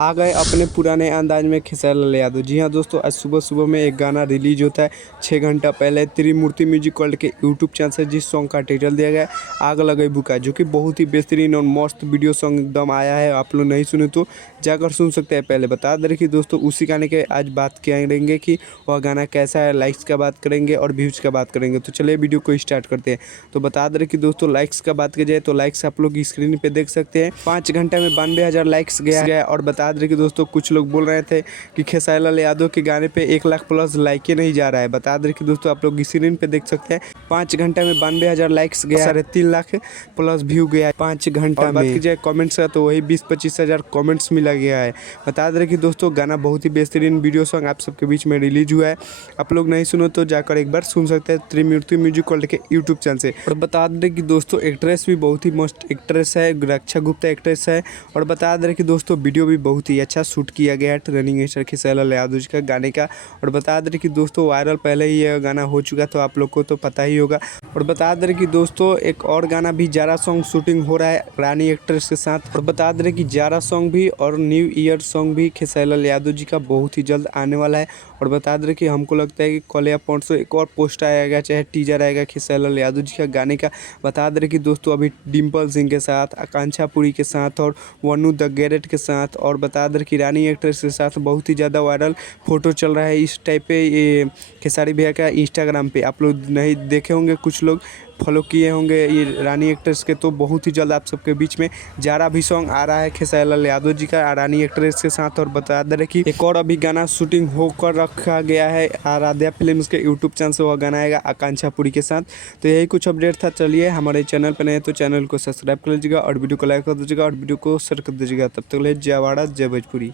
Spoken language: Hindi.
आ गए अपने पुराने अंदाज में खेसारी लाल यादव। जी हाँ दोस्तों, आज सुबह सुबह में एक गाना रिलीज होता है 6 घंटा पहले त्रिमूर्ति म्यूजिक वर्ल्ड के यूट्यूब चैनल से, जिस सॉन्ग का टाइटल दिया गया है आग लगे बुका, जो कि बहुत ही बेहतरीन और मस्त वीडियो सॉन्ग एकदम आया है। आप लोग नहीं सुने तो जाकर सुन सकते हैं। पहले बता दें कि दोस्तों उसी गाने के आज बात करेंगे कि वह गाना कैसा है, लाइक्स का बात करेंगे और व्यूज़ का बात करेंगे। तो चलिए वीडियो को स्टार्ट करते हैं। तो बता दें कि दोस्तों लाइक्स का बात की जाए तो लाइक्स आप लोग स्क्रीन पे देख सकते हैं। 5 घंटे में 92,000 लाइक्स गया है। और बता दें कि दोस्तों कुछ लोग बोल रहे थे कि खेसारी लाल यादव के गाने पे 1 लाख प्लस लाइक ही नहीं जा रहा है। बता दें कि दोस्तों आप लोग स्क्रीन पे देख सकते हैं 5 घंटे में 92,000 लाइक्स गया, 3.5 लाख प्लस व्यू गया है 5 घंटा में। बात की जाए कमेंट्स का तो वही 20-25 हज़ार कमेंट्स मिला गया है। बता दें कि दोस्तों गाना बहुत ही बेहतरीन वीडियो सॉन्ग आप सबके बीच में रिलीज हुआ है। आप लोग नहीं सुनो तो जाकर एक बार सुन सकते हैं त्रिमूर्ति म्यूजिक वर्ल्ड के यूट्यूब चैनल से। और बता दें कि दोस्तों एक्ट्रेस भी बहुत ही मस्त एक्ट्रेस है, रक्षा गुप्ता एक्ट्रेस है। और बता दें कि दोस्तों वीडियो भी बहुत ही अच्छा शूट किया गया है रनिंग स्टार खेसारी लाल यादव जी का गाने का। और बता दें कि दोस्तों वायरल पहले ही यह गाना हो चुका, तो आप लोग को तो पता ही होगा। और बता दें कि दोस्तों एक और गाना भी जारा सॉन्ग शूटिंग हो रहा है रानी एक्ट्रेस के साथ। और बता दें कि जारा सॉन्ग भी और न्यू ईयर सॉन्ग भी खेसारी लाल यादव जी का बहुत ही जल्द आने वाला है। और बता दें कि हमको लगता है कि कल या परसों एक और पोस्ट आएगा, चाहे टीजर आएगा खेसारी लाल यादव जी का गाने का। बता दें कि दोस्तों अभी डिम्पल सिंह के साथ, आकांक्षा पुरी के साथ और वनु द ग्रेट के साथ, और बता दें कि रानी एक्ट्रेस के साथ बहुत ही ज़्यादा वायरल फोटो चल रहा है इस टाइप पे ये खेसारी भैया का इंस्टाग्राम पे। आप लोग नहीं देखे होंगे, कुछ लोग फॉलो किए होंगे ये रानी एक्ट्रेस के। तो बहुत ही जल्द आप सबके बीच में जारा भी सॉन्ग आ रहा है खेसारी लाल यादव जी का रानी एक्ट्रेस के साथ। और बता दे रहे कि एक और अभी गाना शूटिंग होकर रखा गया है आराध्या फिल्म्स के यूट्यूब चैनल से, वह गाना आएगा आकांक्षा पुरी के साथ। तो यही कुछ अपडेट था। चलिए हमारे चैनल पर नए तो चैनल को सब्सक्राइब कर लीजिएगा और वीडियो को लाइक कर दीजिएगा और वीडियो को शेयर कर दीजिएगा। तब तक ले जय वाड़ा जय भोजपुरी।